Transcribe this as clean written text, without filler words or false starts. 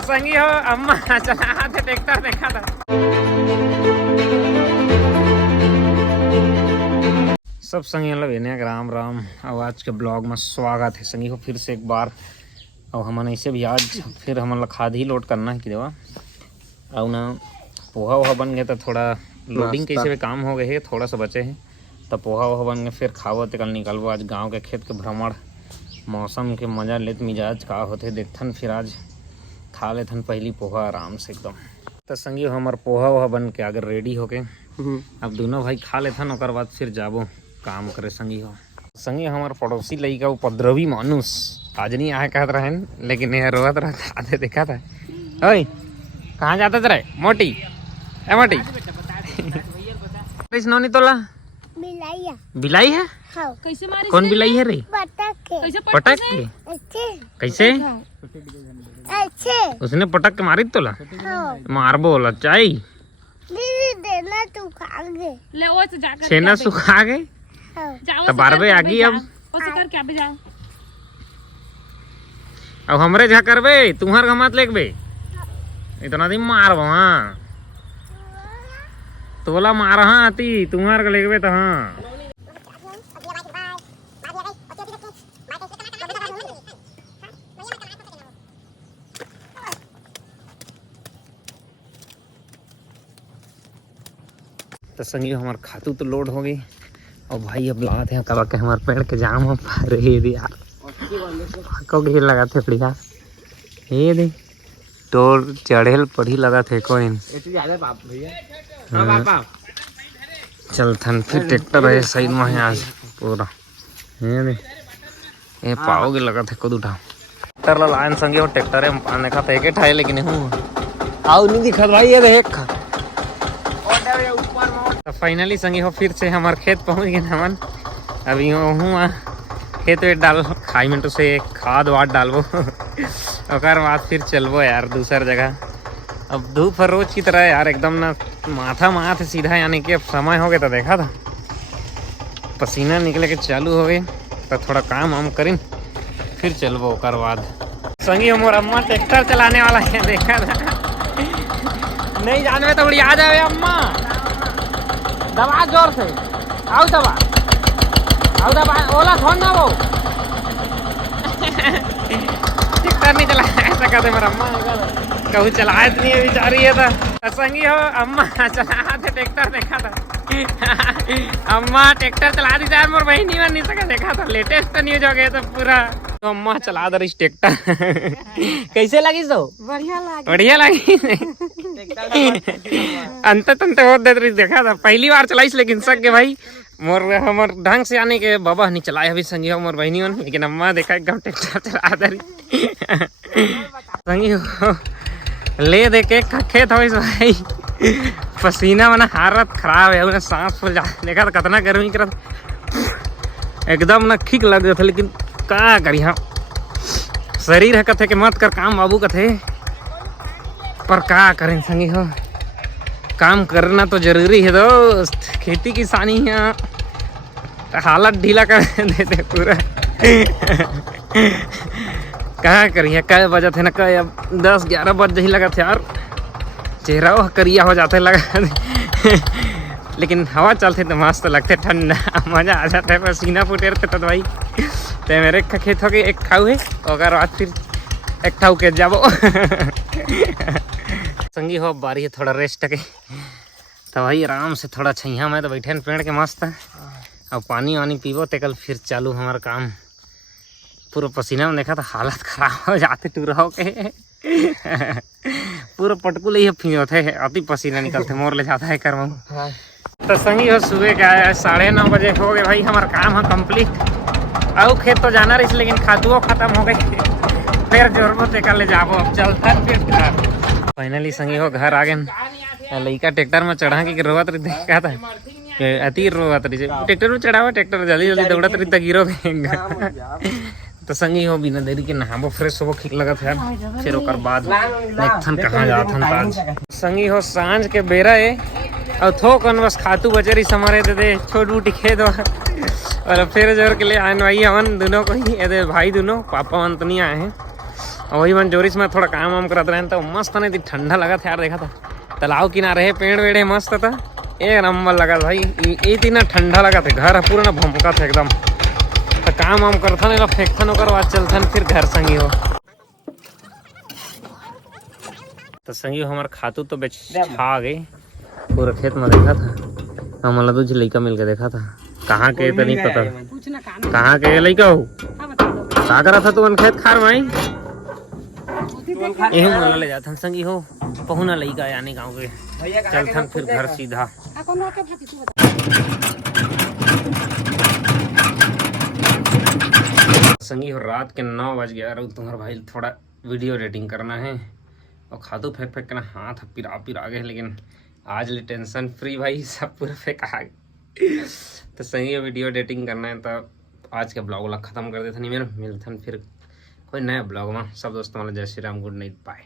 संगी हो अम्मा चला ट्रैक्टर देखा था। सब संगी मतलब राम राम। और आज के ब्लॉग में स्वागत है संगी हो फिर से एक बार। और हमने ऐसे भी आज फिर हम खाद ही लोड करना है कि देवा और ना पोहा वोहा बन गया। तो थोड़ा लोडिंग कैसे भी काम हो गए है, थोड़ा सा बचे हैं तो पोहा वोहा बन गए। फिर खावो तो कल निकलबो आज गांव के खेत के भ्रमण, मौसम के मजा लेत मिजाज का होते देखथन। फिर आज खा लेथन पहली पोहा आराम से एकदम। तो संगी हमार पोहा वोहा बन के अगर रेडी होके अब दोनों भाई खा लेथन, और बाद फिर जाबो काम करे। संगी हो संगी हमार पड़ोसी लड़का उपद्रवी मानुस आज नहीं आया कहते रहे, लेकिन यह रोत रहता आते देखा था। ओए कहाँ जाते थे मोटी ए मोटी नौनी तोला बिलाई है। हाँ। कैसे मारी? कौन बिलाई है रे? पटक के कैसे उसने पटक के मारी तोला? हाँ। मार बोला चाई छेना सुखा गए तो बारबे आगी। अब हमरे झा करबे तुम्हार घमात लेके इतना दिन मार हाँ तोला मार हाँ आती तुम्हार को लेके तो हाँ। तो संगी हमार खातू तो लोड हो गई और भाई अब लात है कब के हमारे पेड़ के जाम हो रे यार को घेर लगा थे बढ़िया ये दे टोर चढ़ेल पढ़ी लगा थे कोई चल थन फिर ट्रैक्टर है साइड में है आज पूरा ये दे ये पाओगे लगा थे खुद उठा ट्रैक्टर ला लाइन संगे और ट्रैक्टर है पाने का थे के ठाए लेकिन हूं आओ नहीं दिखत भाई ये देख। तो फाइनली संगी हो फिर से हमारे खेत पहुंच गए हमन। अभी हूँ खेत में डाल खाई मिनटों से खाद वाद डालबो और बाद फिर चलबो यार दूसर जगह। अब धूप है रोज की तरह यार एकदम ना माथा माथ सीधा, यानी कि अब समय हो गया तो देखा था पसीना निकले के चालू हो गए तो थोड़ा काम वाम करें फिर चलबो और बाद। संगी हमारे अम्मा ट्रैक्टर चलाने वाला है देखा था। नहीं जानवे तो उड़िया जावे अम्मा दबा जोर से आओ दबा ओला छोड़ ना वो ट्रैक्टर नहीं चला सका थे मेरा अम्मा कहूँ चलाए नहीं है बेचारी है तो संगी हो अम्मा चला ट्रैक्टर देखा था। अम्मा ट्रैक्टर चला दी यार मोर बहन नहीं सका देखा था लेटेस्ट न्यूज हो गया तो पूरा तो अम्मा चला दे रही ट्रैक्टर। कैसे लगी तो बढ़िया लगी अंत हो दे रही देखा था पहली बार चलाइस लेकिन सक के भाई मोर हमर ढंग से आने के बाबा नहीं चलाए अभी संगी हो मोर बहनी मन, लेकिन अम्मा देखा एकदम ट्रैक्टर चला दे रही संगी हो ले दे के खेत हो भाई पसीना मना हालत खराब है उन्हें सांस फूल जा देखा तो कितना गर्मी करत एकदम ना ठीक लग रहा था। लेकिन का करिया शरीर है कथे के मत कर काम बाबू कथे पर का करें संगी हो काम करना तो जरूरी है दोस्त। खेती किसानी है हालत ढीला कर देते पूरा कहाँ करिए क्या बजा थे ना क्या अब 10-11 बज ही लगा थे यार चेहरा वो करिया हो जाते लगा लेकिन हवा चलते तो मस्त लगते ठंडा मजा आ जाता है पसीना फूटे रहते तो भाई। तो मेरे खेत हो गए एक खाऊ है और बाद फिर एक ठाऊ के जाबो संगी हो बारी है थोड़ा रेस्ट के तो भाई आराम से थोड़ा छैया में तो बैठे पेड़ के मस्त और पानी वानी पीबो तो कल फिर चालू हमारा काम। पूरा पसीना में देखा तो हालत खराब हो जाते टूर हो के पूरा पटकुल ही फिर थे अति पसीना निकलते मोर ले जाता है कर। तो संगी हो सुबह का 9:30 बजे हो गए भाई हमारा काम है कंप्लीट। और खेत तो जाना रही लेकिन खादुओ खत्म हो गई फिर जोरबो ते ले जाबो अब चलता फिर। फाइनली संगी हो घर आ गए लड़का ट्रैक्टर में चढ़ा के रोवत रही देखा था अति रोवत रही ट्रैक्टर में चढ़ावा ट्रैक्टर जल्दी जल्दी दौड़त रही तो गिरो तो संगी हो बिना देरी के नहाबो फ्रेश होबो ठीक लगत है फिर ओकर बाद देखथन कहाँ जाथन आज। संगी हो सांझ के बेरा है और थोकन बस खातू बचरी समारे दे छोट बूटी खेत और फिर जोर के लिए आए भाई हमन दोनों को ही भाई दोनों पापा मन तो नहीं आए हैं और वही मन जोरिस में थोड़ा काम वाम करत रहे तो मस्त नहीं थी, ठंडा लगा था यार। देखा था तालाब किनारे है, पेड़ वेड़ है, मस्त था, एक नंबर लगा भाई। ये थी ना ठंडा लगा था, घर पूरा ना भमका था एकदम। तो काम वाम करता नहीं फेंकथन ओकर बाद चलथन फिर घर संगी हो। तो संगी हो हमारे खातू तो बेच छा गए पूरा खेत में। देखा था हमारा दूज लड़का मिल के देखा था, कहाँ के तो नहीं पता, कहाँ के लड़का हो का करा था तू खेत खार माई। यही मला ले जाथन संगी हो, पहुना लड़का यानी गाँव के, चलथन फिर घर सीधा। संगी हो रात के 9 बज गया और तुम्हारा भाई थोड़ा वीडियो एडिटिंग करना है और खादू फेंक फेंक के ना हाथ पिरा गए, लेकिन आज ले टेंशन फ्री भाई, सब पूरा फेंका गए। तो सही वीडियो एडिटिंग करना है तो आज के ब्लॉग वाला ख़त्म कर देते नहीं, मेरा मिलते फिर कोई नया ब्लॉग में। सब दोस्तों वाला जय Shri Ram, good night, bye.